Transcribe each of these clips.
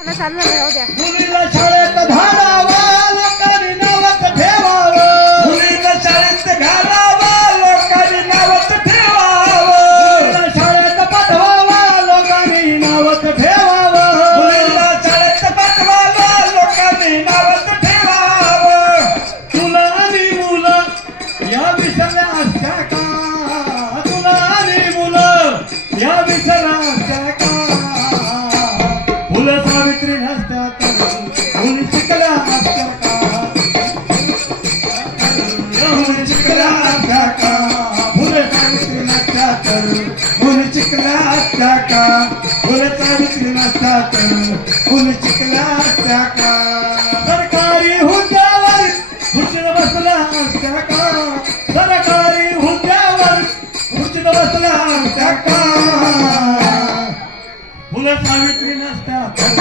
मुलीला शाळेत घालावं लोकांनी नावच ठेवावं, मुलीला शाळेत घालावं लोकांनी नावच ठेवावं, मुलीला शाळेत पाठवावं लोकांनी नावच ठेवावं, मुलीला शाळेत पाठवावं लोकांनी नावच ठेवावं. तुला आणि मुलं या विसरल्या असत्या का, तुला आणि मुलं या विसरल्या असत्या का, फुलं सावित्री नसत्या तर मुली शिकल्या असत्या का, मुली शिकल्या असत्या का, फुलं सावित्री नसत्या तर मुली शिकल्या असत्या का, फुलं सावित्री नसत्या तर मुली शिकल्या असत्या का. सरकारी हुद्द्यावर खुर्चीत बसल्या असत्या का, सरकारी हुद्द्यावर खुर्चीत बसल्या असत्या का, फुलं सावित्री नसत्या तर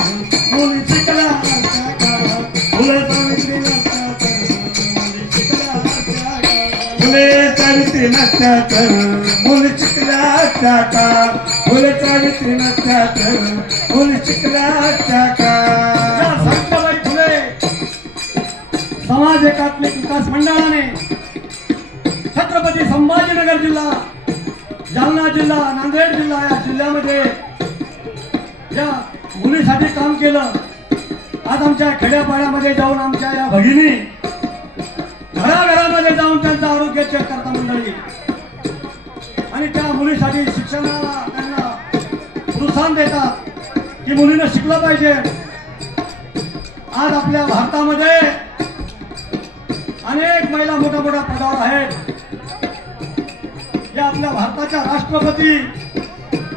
मुली शिकल्या असत्या का, फुलं सावित्री नसत्या तर मुली शिकल्या असत्या का, फुलं सावित्री नसत्या तर मुली शिकल्या असत्या का. सावित्रीबाई फुले समाज एकात्मिक विकास मंडळाने छत्रपती संभाजीनगर जिल्हा, जालना जिल्हा, नांदेड जिल्हा या जिल्ह्यामध्ये या मुलीसाठी काम केलं. आज आमच्या खेड्यापाड्यामध्ये जाऊन आमच्या या भगिनी घराघरामध्ये जाऊन त्यांचं आरोग्य चेक करता मंडळी, आणि त्या मुलीसाठी शिक्षणाला त्यांना प्रोत्साहन देतात की मुलीनं शिकलं पाहिजे. आज आपल्या भारतामध्ये अनेक महिला मोठ्या मोठ्या पदावर आहेत. या आपल्या भारताच्या राष्ट्रपती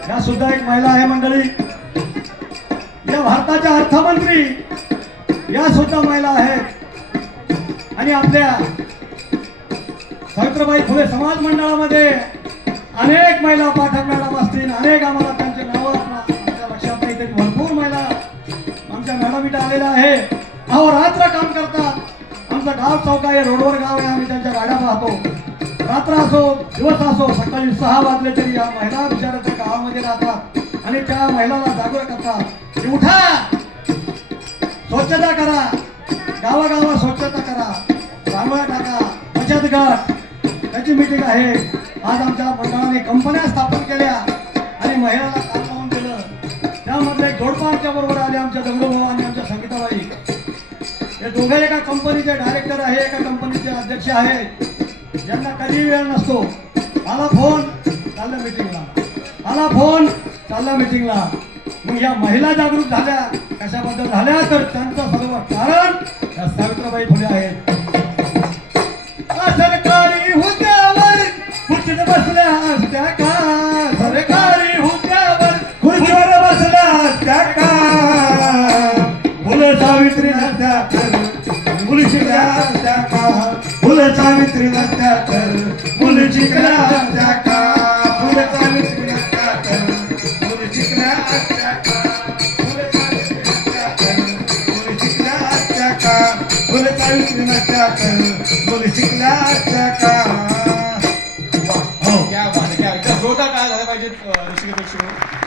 या सुद्धा एक महिला आहे मंडळी. या भारताच्या अर्थमंत्री या सुद्धा महिला आहेत. आणि आपल्या सावित्रीबाई फुले समाज मंडळामध्ये अनेक महिला पाठक मॅडम असतील, अनेक आम्हाला त्यांचे नावं आमच्या लक्षात नाही तरी भरपूर महिला आमच्या मॅडम इथं आलेल्या आहे. अहोरात्र काम करतात. आमचं गाव चौक आहे, रोडवर गाव आहे, आम्ही त्यांच्या गाड्या पाहतो. रात्र असो दिवस असो, सकाळी 6 वाजले तरी या महिला बिचाराच्या गावामध्ये राहतात आणि त्या महिलाला जागरूक करतात की उठा, स्वच्छता करा, गावागावा स्वच्छता करा, रांगोळ्या टाका, बचत गट त्याची मीटिंग आहे. आज आमच्या मंडळाने कंपन्या स्थापन केल्या आणि महिलांना काम लावून दिलं. त्यामधले एक जोडपा आमच्या बरोबर आले, आमच्या दगडूभाऊ आणि आमच्या संगीताबाई. हे दोघे एका कंपनीचे डायरेक्टर आहे, एका कंपनीचे अध्यक्ष आहे. यांना कधी वेळ नसतो. आला फोन चालला मीटिंगला, आला फोन चालला मीटिंगला. मग या महिला जागरूक झाल्या कशाबद्दल झाल्या तर त्यांचं सर्व कारण या सावित्रीबाई फुले आहेत. सरकारी हुद्द्यावर खुर्चीत बसल्या असत्या का, सरकारी हुद्द्यावर खुर्चीवर बसल्या असत्या का, फुलं सावित्री नसत्या तर मुली शिकल्या असत्या का, फुलं सावित्री नसत्या तर मुली शिकल्या असत्या का, फुलं सावित्री नसत्या तर मुली शिकल्या असत्या का, फुलं सावित्री नसत्या तर मुली शिकल्या असत्या का, फुलं सावित्री नसत्या तर मुली शिकल्या असत्या का. हो, क्या बात है, क्या जोरदार टाळ्या झाल्या पाहिजेत ऋषिकेश.